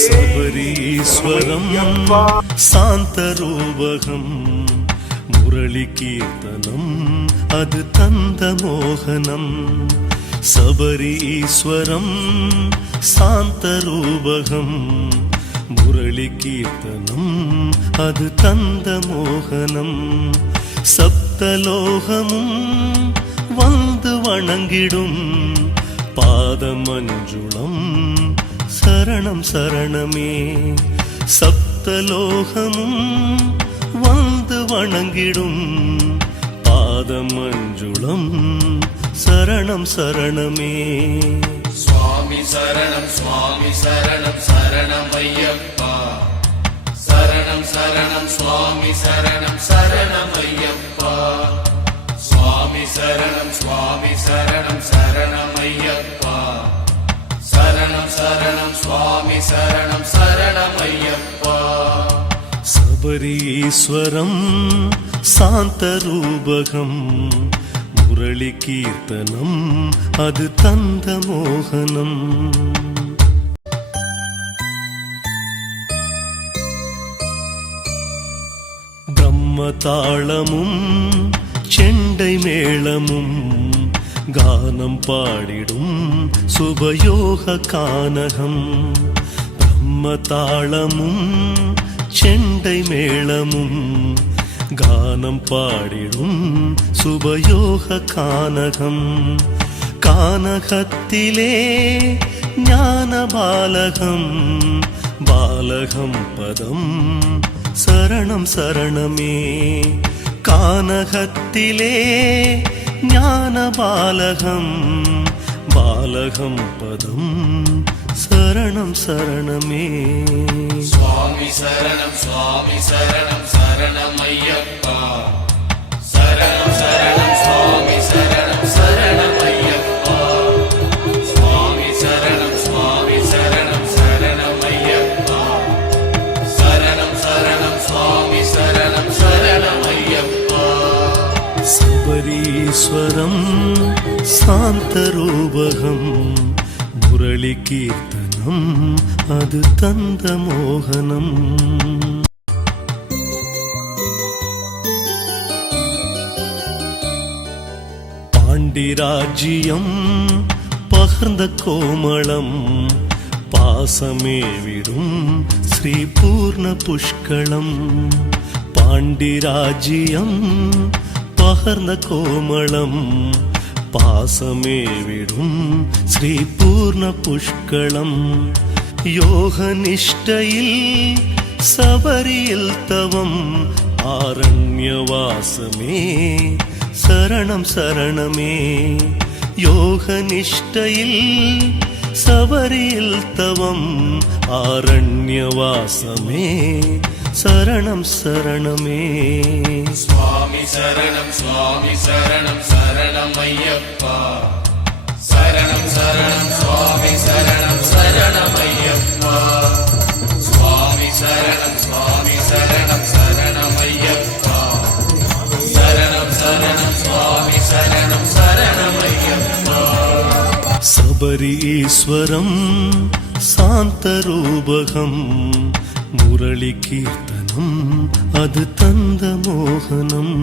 சபரீஸ்வரம் சாந்தரூபகம் முரளி கீர்த்தனம் அது தந்த மோகனம். சபரீஸ்வரம் சாந்தரூபகம் முரளி கீர்த்தனம் அது தந்த மோகனம். சப்தலோகமும் வந்து வணங்கிடும் பாதமஞ்சுளம் சரணம் சரணமே. சப்தலோகமும் வந்து வணங்கிடும் பாதமஞ்சுளம் சரணம் சரணமே. சுவாமி சரணம் சுவாமி சரணம் சரணம் ஐயப்பா. சரணம் சரணம் சுவாமி சரணம் சரணம் ஐயப்பா. சுவாமி சரணம் சுவாமி சரணம் சரணம் ஐயப்பா. சரணம் சரணம் சுவாமி சரணம் சரணம் ஐயப்பா. சபரீஸ்வரம் சாந்தரூபகம் முரளி கீர்த்தனம் அது தந்த மோகனம். பிரம்மதாளமும் செண்டை மேளமும் கானம் பாடிடும் சுபயோக கானகம். பிரம்மதாளமும் செண்டை மேளமும் கானம் பாடிடும் சுபயோக கானகம். கானகத்திலே ஞான பாலகம் பாலகம் பதம் சரணம் சரணமே. கானகத்திலே ஞான பாலகம் பாலகம் பதம் சரணம் சரணமே. சுவாமி சரணம் சுவாமி சரணம் சரணம் ஐயப்பா. சரணம் சரணம் சுவாமி சரணம் சரணம் ஐயப்பா. சுவாமி சரணம் சுவாமி சரணம் சரணம் ஐயப்பா. சரணம் சரணம் சுவாமி சரணம் சரணம் ஐயப்பா. சபரீஸ்வரம் சாந்தரூபகம் முரளி கீர்த்தனம் அது தந்த மோகனம். பாண்டிராஜ்யம் பகர்ந்த கோமளம் பாசமே விடும் ஸ்ரீ பூர்ண புஷ்கலம். பாண்டிராஜ்யம் பகர்ந்த கோமளம் பாசமே விடும் ஸ்ரீ பூர்ண புஷ்கலம். யோக நிஷ்டையில் சபரியில் தவம் ஆரண்யவாசமே சரணம் சரணமே. யோக நிஷ்டையில் சபரியில் தவம் ஆரண்யவாசமே சரணம் சரணமே. சுவாமி சரணம் சுவாமி சரணம் சரணம் ஐயப்பா. சரணம் சரணம் சுவாமி சரணம் சரணம் ஐயப்பா. சுவாமி சரணம் சுவாமி சரணம் சரணம் ஐயப்பா. சரணம் சரணம் சுவாமி சரணம் சரணம் ஐயப்பா. சபரீஸ்வரம் சாந்தரூபகம் முரளி கீர்த்தனம் அது தந்த மோகனம்.